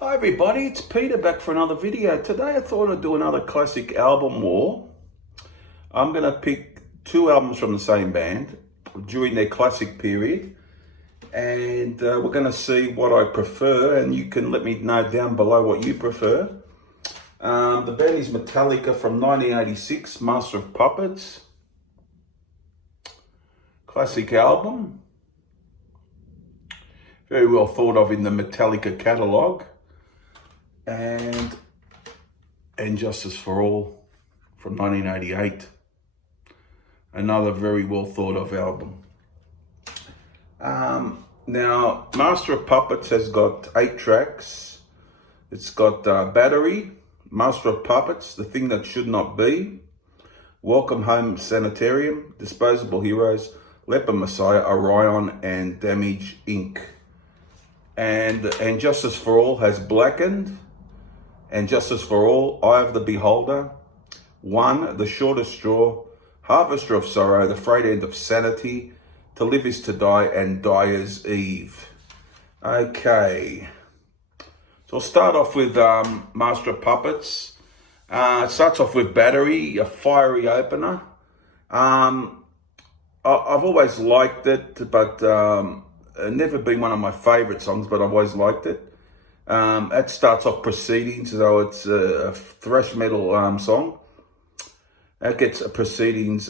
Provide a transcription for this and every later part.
Hi everybody, it's Peter back for another video. Today I thought I'd do another classic album war. I'm going to pick two albums from the same band during their classic period, and we're going to see what I prefer, and you can let me know down below what you prefer. The band is Metallica from 1986, Master of Puppets. Classic album. Very well thought of in the Metallica catalogue. And Justice for All from 1988. Another very well thought of album. Now, Master of Puppets has got 8 tracks. It's got Battery, Master of Puppets, The Thing That Should Not Be, Welcome Home Sanitarium, Disposable Heroes, Leper Messiah, Orion, and Damage Inc. And Justice for All has Blackened, and Justice for All, Eye of the Beholder, One, The Shortest Straw, Harvester of Sorrow, The Frayed End of Sanity, To Live Is To Die, and Dyer's Eve. Okay, so I'll start off with Master of Puppets. It starts off with Battery, a fiery opener. I've always liked it, but never been one of my favourite songs, but I've always liked it. It starts off Proceedings, so it's a thrash metal song. That gets Proceedings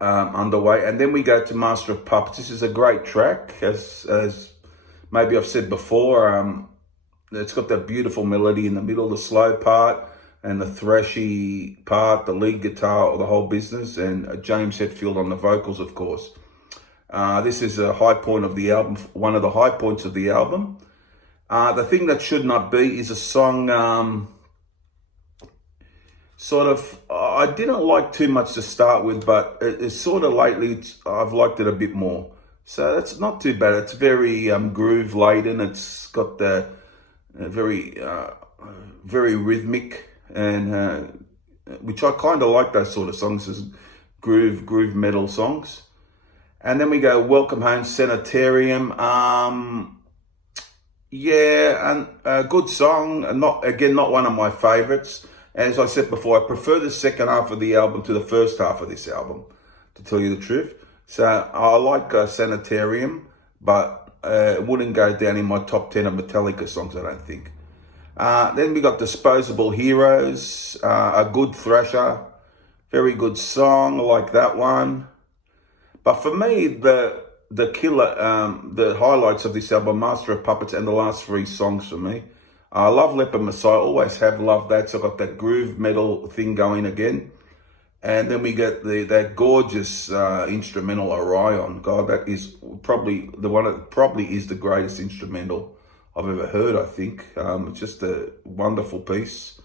underway, and then we go to Master of Puppets. This is a great track, as maybe I've said before. It's got that beautiful melody in the middle, the slow part, and the thrashy part, the lead guitar, the whole business, and James Hetfield on the vocals, of course. This is a high point of the album, one of the high points of the album. The Thing That Should Not Be is a song I didn't like too much to start with, but it's sort of lately, I've liked it a bit more. So it's not too bad. It's very groove laden. It's got the very rhythmic, and which I kind of like those sort of songs, as groove metal songs. And then we go Welcome Home Sanitarium. Yeah, and a good song, and not one of my favourites. As I said before, I prefer the second half of the album to the first half of this album, to tell you the truth. So I like Sanitarium, but it wouldn't go down in my top 10 of Metallica songs, I don't think. Then we got Disposable Heroes, a good thrasher, very good song, I like that one. But for me, the highlights of this album, Master of Puppets, and the last 3 songs for me. I love Leper Messiah, always have loved that. So I've got that groove metal thing going again. And then we get that gorgeous instrumental Orion. God, that is probably is the greatest instrumental I've ever heard, I think. It's just a wonderful piece.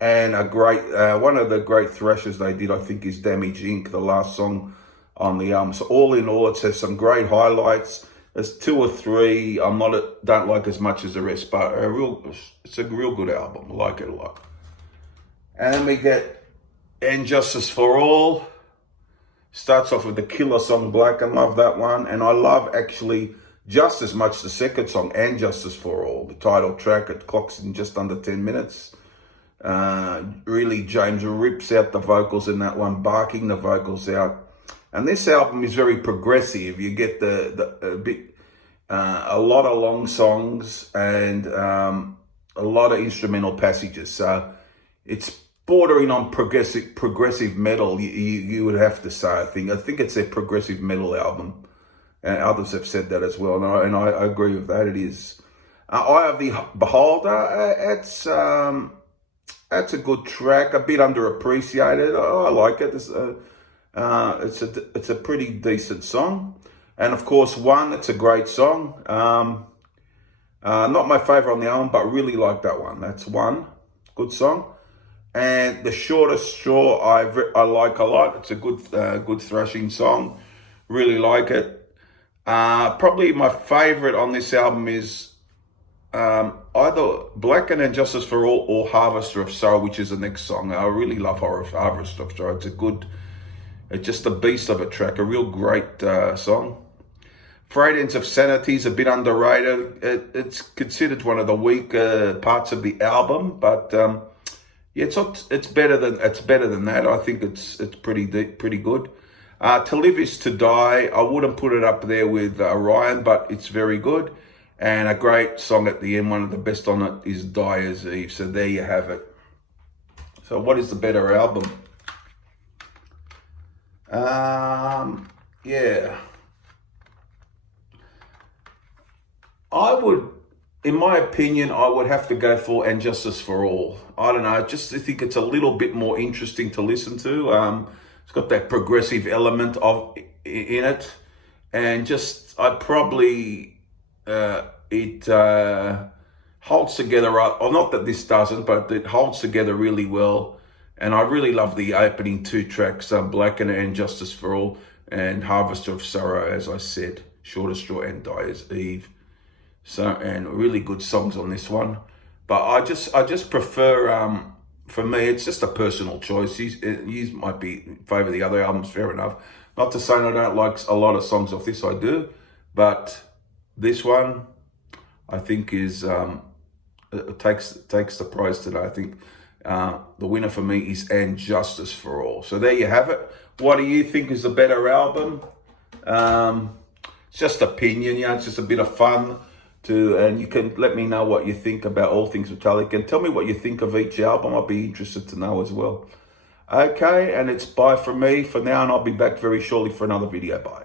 And a great, one of the great thrashers they did, I think, is Damage Inc., the last song on the album. So all in all, it has some great highlights. There's 2 or 3 don't like as much as the rest, but it's a real good album. I like it a lot. And then we get Justice for All. Starts off with the killer song Black, and love that one. And I love actually just as much the second song, And Justice for All, the title track. It clocks in just under 10 minutes. Really, James rips out the vocals in that one, barking the vocals out. And this album is very progressive. You get a lot of long songs and a lot of instrumental passages. So it's bordering on progressive metal. You would have to say. I think it's a progressive metal album, and others have said that as well. And I agree with that. It is. Eye of the Beholder. That's a good track. A bit underappreciated. I like it. It's a pretty decent song. And of course, One, it's a great song. Not my favorite on the album, but really like that one. That's One, good song. And The Shortest Straw, I like a lot. It's a good thrashing song. Really like it. Probably my favorite on this album is either Blackened and Justice for All or Harvester of Sorrow, which is the next song. I really love Harvester of Sorrow. It's just a beast of a track, a real great song. Fragrance of Sanity is a bit underrated. It's considered one of the weaker parts of the album, but yeah, it's not. It's better than that. I think it's pretty good. To Live Is to Die. I wouldn't put it up there with Orion, but it's very good. And a great song at the end. One of the best on it is Dyer's Eve. So there you have it. So what is the better album? Yeah. I would, in my opinion, I would have to go for And Justice for All. I don't know, I just think it's a little bit more interesting to listen to. It's got that progressive element in it, and just I probably it holds together. Or not that this doesn't, but it holds together really well. And I really love the opening two tracks, Black and Justice for All, and Harvester of Sorrow, as I said, Shorter Straw and Dyer's Eve. So, and really good songs on this one. But I just prefer, for me, it's just a personal choice. You might be favour the other albums, fair enough. Not to say I don't like a lot of songs off this, I do. But this one, I think is, it takes the prize today. I think the winner for me is And Justice for All. So there you have it. What do you think is the better album? It's just opinion, it's just a bit of fun. And you can let me know what you think about all things Metallica, and tell me what you think of each album. I'll be interested to know as well. Okay, and it's bye from me for now, and I'll be back very shortly for another video. Bye.